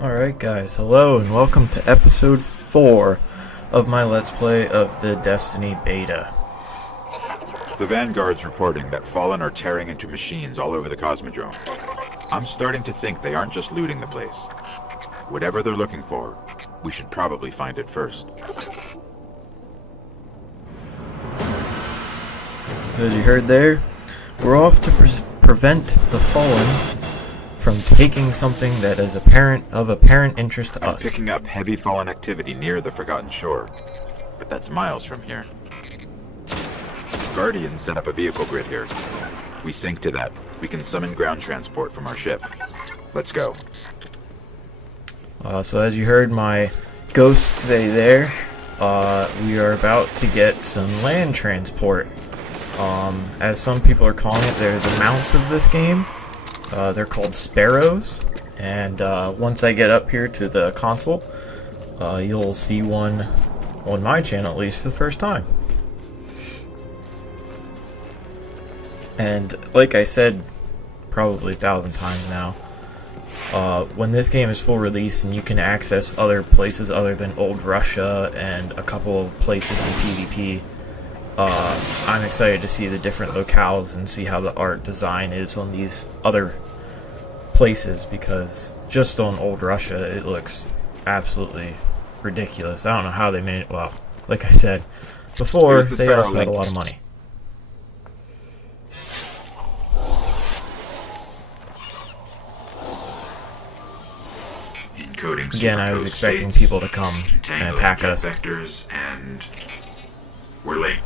Alright guys, hello and welcome to episode 4 of my Let's Play of the Destiny Beta. The Vanguard's reporting that Fallen are tearing into machines all over the Cosmodrome. I'm starting to think they aren't just looting the place. Whatever they're looking for, we should probably find it first. As you heard there, we're off to prevent the Fallen from taking something that is of apparent interest to us. I'm picking up heavy Fallen activity near the Forgotten Shore, but that's miles from here. Guardians set up a vehicle grid here. We sync to that. We can summon ground transport from our ship. Let's go. So as you heard my ghost say there, we are about to get some land transport. As some people are calling it, they're the mounts of this game. They're called Sparrows, and once I get up here to the console, you'll see one on my channel at least for the first time. And like I said probably 1,000 times now, when this game is full release and you can access other places other than Old Russia and a couple of places in PvP, I'm excited to see the different locales and see how the art design is on these other places, because just on Old Russia it looks absolutely ridiculous. I don't know how they made it. Well, like I said before, they also had a lot of money. Again, I was expecting people to come and attack us. And we're late.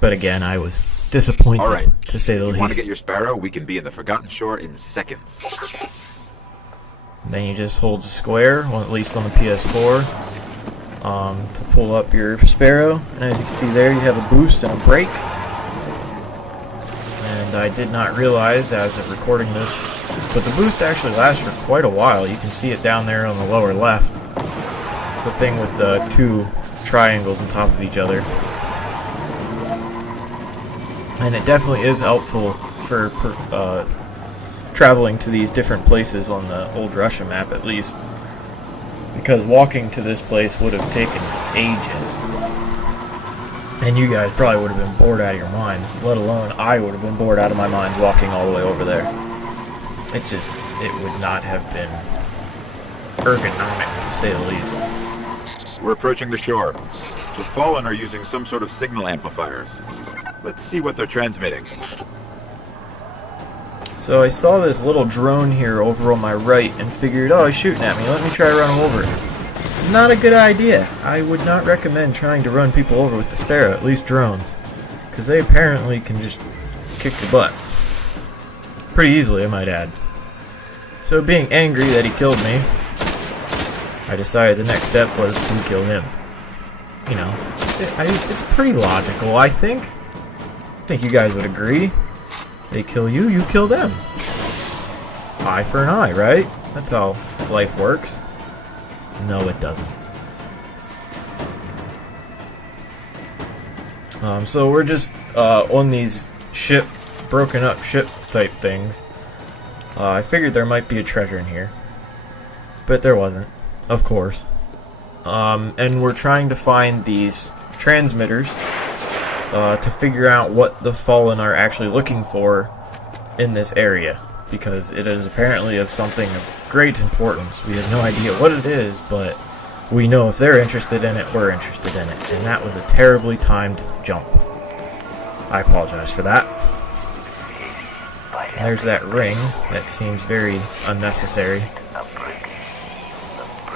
But again, I was disappointed, all right, to say the least. If you want to get your Sparrow, we can be in the Forgotten Shore in seconds. Then you just hold square, well, at least on the PS4, to pull up your Sparrow. And as you can see there, you have a boost and a brake. And I did not realize as of recording this, but the boost actually lasts for quite a while. You can see it down there on the lower left. It's the thing with the two triangles on top of each other. And it definitely is helpful for traveling to these different places on the Old Russia map, at least, because walking to this place would have taken ages, and you guys probably would have been bored out of your minds, let alone I would have been bored out of my mind walking all the way over there. It would not have been ergonomic, to say the least. We're approaching the shore. The Fallen are using some sort of signal amplifiers. Let's see what they're transmitting. So I saw this little drone here over on my right and figured, oh, he's shooting at me, let me try to run him over. Not a good idea. I would not recommend trying to run people over with the Sparrow, at least drones, because they apparently can just kick your butt. Pretty easily, I might add. So being angry that he killed me, I decided the next step was to kill him. You know, it's pretty logical, I think. I think you guys would agree. They kill you, you kill them. Eye for an eye, right? That's how life works. No, it doesn't. So we're just on these broken up ship type things. I figured there might be a treasure in here, but there wasn't, of course. And we're trying to find these transmitters to figure out what the Fallen are actually looking for in this area, because it is apparently of something of great importance. We have no idea what it is, but we know if they're interested in it, we're interested in it. And that was a terribly timed jump. I apologize for that. And there's that ring that seems very unnecessary.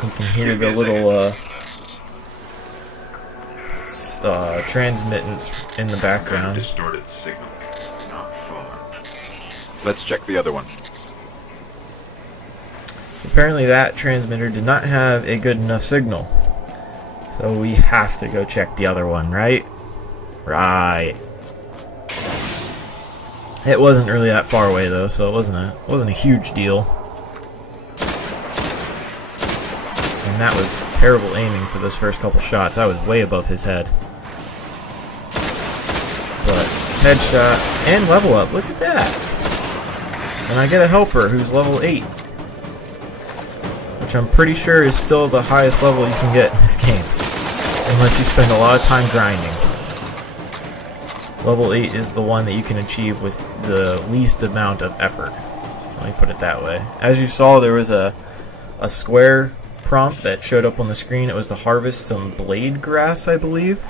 You can hear the little transmittance in the background. Distorted signal, not Fallen. Let's check the other one. So apparently that transmitter did not have a good enough signal. So we have to go check the other one, right? Right. It wasn't really that far away though, so it wasn't a huge deal. And that was terrible aiming for those first couple shots. I was way above his head. But headshot and level up. Look at that. And I get a helper who's level 8. which I'm pretty sure is still the highest level you can get in this game, unless you spend a lot of time grinding. Level 8 is the one that you can achieve with the least amount of effort. Let me put it that way. As you saw, there was a square prompt that showed up on the screen. It was to harvest some blade grass, I believe.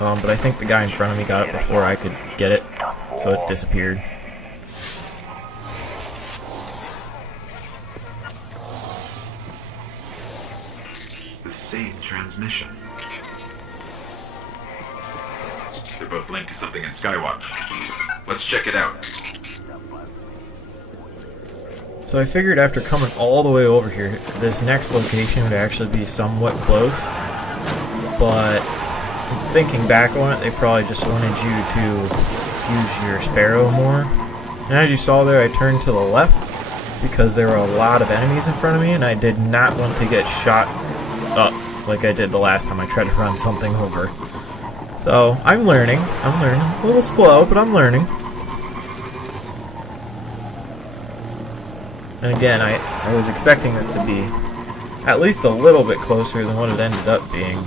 But I think the guy in front of me got it before I could get it, so it disappeared. The same transmission. They're both linked to something in Skywatch. Let's check it out. So I figured after coming all the way over here, this next location would actually be somewhat close. But thinking back on it, they probably just wanted you to use your Sparrow more. And as you saw there, I turned to the left because there were a lot of enemies in front of me, and I did not want to get shot up like I did the last time I tried to run something over. So I'm learning. A little slow, but I'm learning. And again, I was expecting this to be at least a little bit closer than what it ended up being.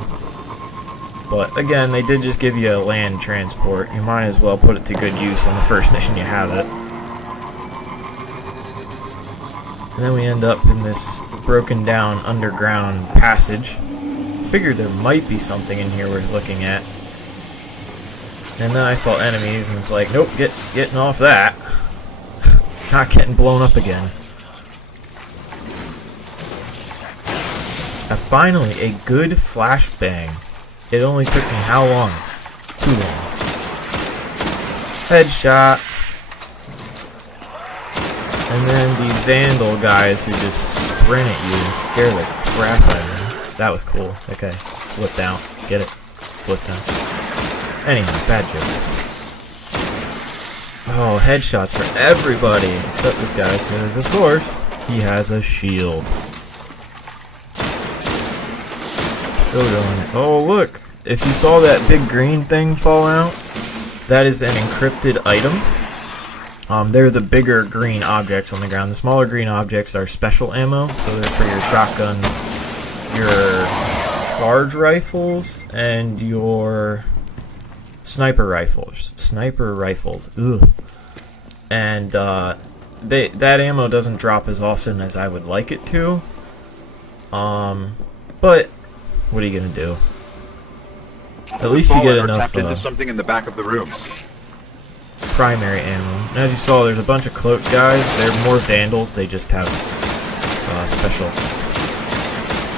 But again, they did just give you a land transport. You might as well put it to good use on the first mission you have it. And then we end up in this broken down underground passage. Figured there might be something in here worth looking at. And then I saw enemies and it's like, nope, getting off that. Not getting blown up again. Finally, a good flashbang. It only took me how long? Too long. Headshot. And then the Vandal guys who just sprint at you and scare the crap out of you. That was cool. Okay, flip down. Get it? Flip down. Anyhow, bad joke. Oh, headshots for everybody except this guy, because of course he has a shield. Still doing it. Oh, look! If you saw that big green thing fall out, that is an encrypted item. They're the bigger green objects on the ground. The smaller green objects are special ammo, so they're for your shotguns, your charge rifles, and your sniper rifles. Ugh. And that ammo doesn't drop as often as I would like it to. But what are you gonna do? At least you get enough tapped into something in the back of the room. Primary ammo. And as you saw, there's a bunch of cloaked guys. They're more vandals. They just have special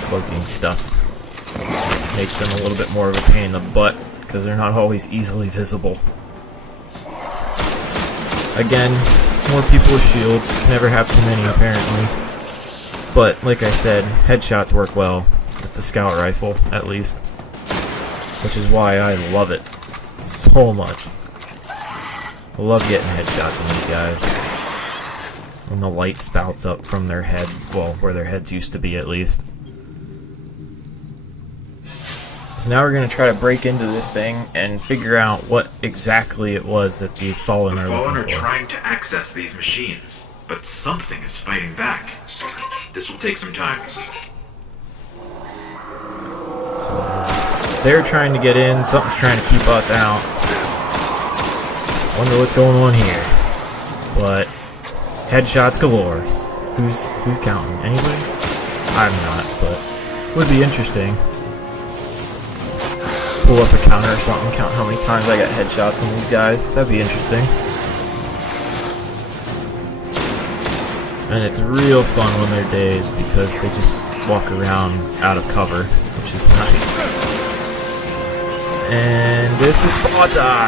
cloaking stuff. Makes them a little bit more of a pain in the butt because they're not always easily visible. Again, more people with shields. Never have too many apparently. But like I said, headshots work well with the scout rifle, at least. Which is why I love it so much. I love getting headshots on these guys. When the light spouts up from their heads, well, where their heads used to be at least. So now we're going to try to break into this thing and figure out what exactly it was that the Fallen are looking for. The Fallen are trying to access these machines, but something is fighting back. This will take some time. So they're trying to get in, something's trying to keep us out. Wonder what's going on here. But headshots galore. Who's counting? Anybody? I'm not, but would be interesting. Pull up a counter or something, count how many times I got headshots on these guys. That'd be interesting. And it's real fun when they're dazed because they just walk around out of cover, which is nice. And this is Sparta!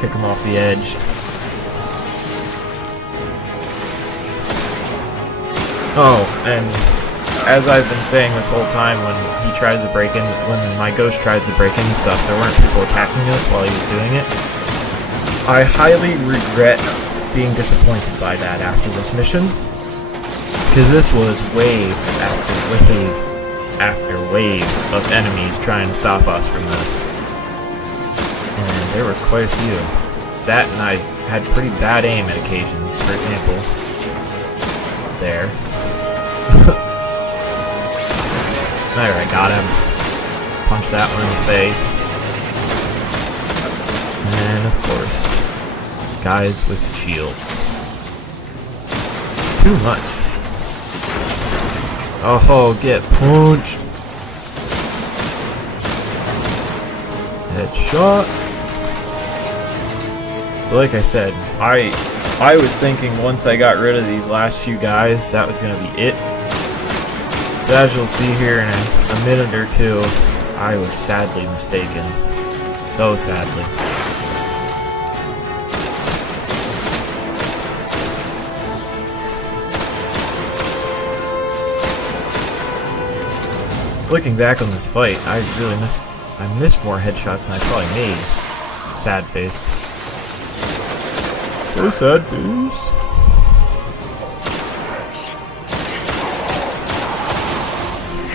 Kick him off the edge. Oh, and as I've been saying this whole time, when he tries to break in, when my ghost tries to break into stuff, there weren't people attacking us while he was doing it. I highly regret being disappointed by that after this mission, because this was wave after wave after wave of enemies trying to stop us from this. And there were quite a few. That, and I had pretty bad aim at occasions. For example, there. There, I got him. Punch that one in the face. And of course, guys with shields. It's too much. Oh, get punched. Headshot. But like I said, I was thinking once I got rid of these last few guys, that was going to be it. But as you'll see here in a minute or two, I was sadly mistaken. So sadly. Looking back on this fight, I missed more headshots than I probably made. Sad face. So sad face.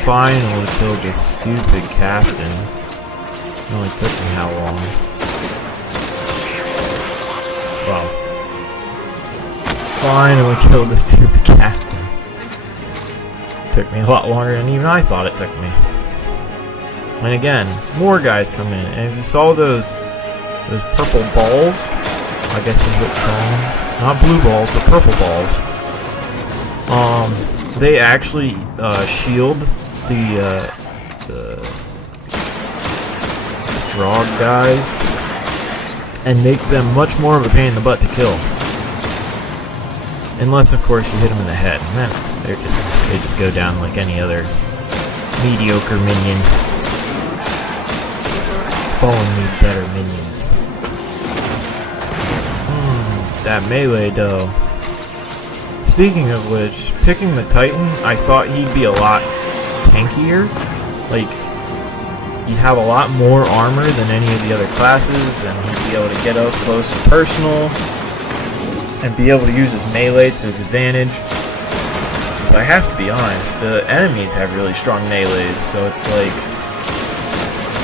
Finally killed this stupid captain. It only took me how long? Wow. Finally killed the stupid captain. Took me a lot longer than even I thought it took me. And again, more guys come in, and if you saw those purple balls, I guess is what you call them, not blue balls, but purple balls. They actually shield the drog guys and make them much more of a pain in the butt to kill. Unless, of course, you hit them in the head, and then they just go down like any other mediocre minion. Fallen me better minions. That melee though. Speaking of which, picking the Titan, I thought he'd be a lot tankier. Like, he'd have a lot more armor than any of the other classes, and he'd be able to get up close and personal, and be able to use his melee to his advantage. But I have to be honest, the enemies have really strong melees, so it's like,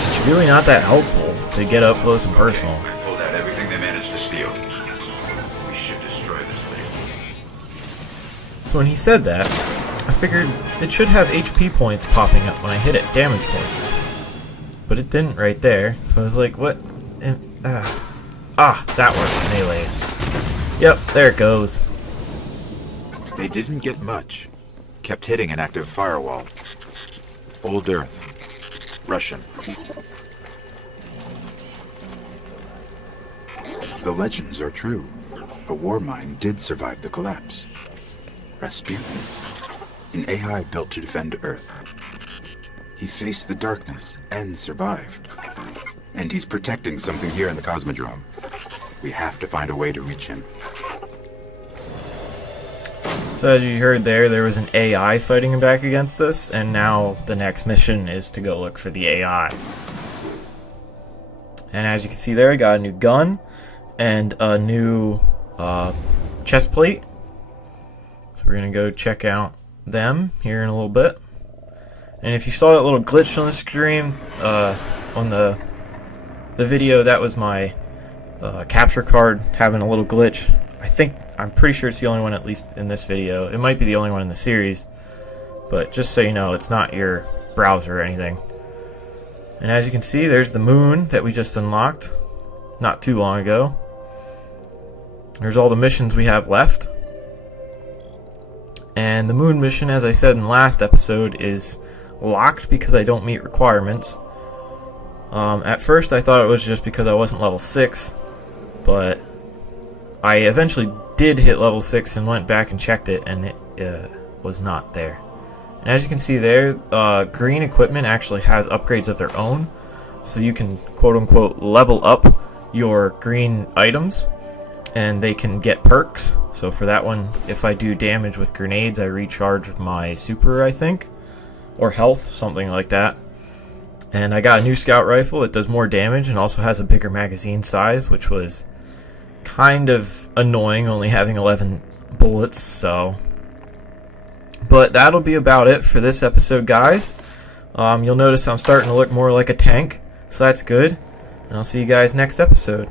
it's really not that helpful to get up close and personal. Pulled out everything they managed to steal. We should destroy this thing. So when he said that, I figured it should have HP points popping up when I hit it, damage points. But it didn't right there, so I was like, what? That worked, melees. Yep, there it goes. They didn't get much. Kept hitting an active firewall. Old Earth. Russian. The legends are true. A war mine did survive the collapse. Rasputin. An AI built to defend Earth. He faced the darkness and survived. And he's protecting something here in the Cosmodrome. We have to find a way to reach him. So as you heard there was an AI fighting back against us, and now the next mission is to go look for the AI. And as you can see there, I got a new gun and a new chest plate. So we're going to go check out them here in a little bit. And if you saw that little glitch on the screen, on the video, that was my capture card having a little glitch. I'm pretty sure it's the only one, at least in this video. It might be the only one in the series, but just so you know, it's not your browser or anything. And as you can see, there's the moon that we just unlocked not too long ago. There's all the missions we have left. And the moon mission, as I said in the last episode, is locked because I don't meet requirements. At first I thought it was just because I wasn't level 6, but I eventually did hit level 6 and went back and checked it, and it was not there. And as you can see there, green equipment actually has upgrades of their own, so you can quote-unquote level up your green items, and they can get perks. So for that one, if I do damage with grenades, I recharge my super, I think, or health, something like that. And I got a new scout rifle that does more damage and also has a bigger magazine size, which was kind of annoying, only having 11 bullets. So, but that'll be about it for this episode, guys. You'll notice I'm starting to look more like a tank, so that's good. And I'll see you guys next episode.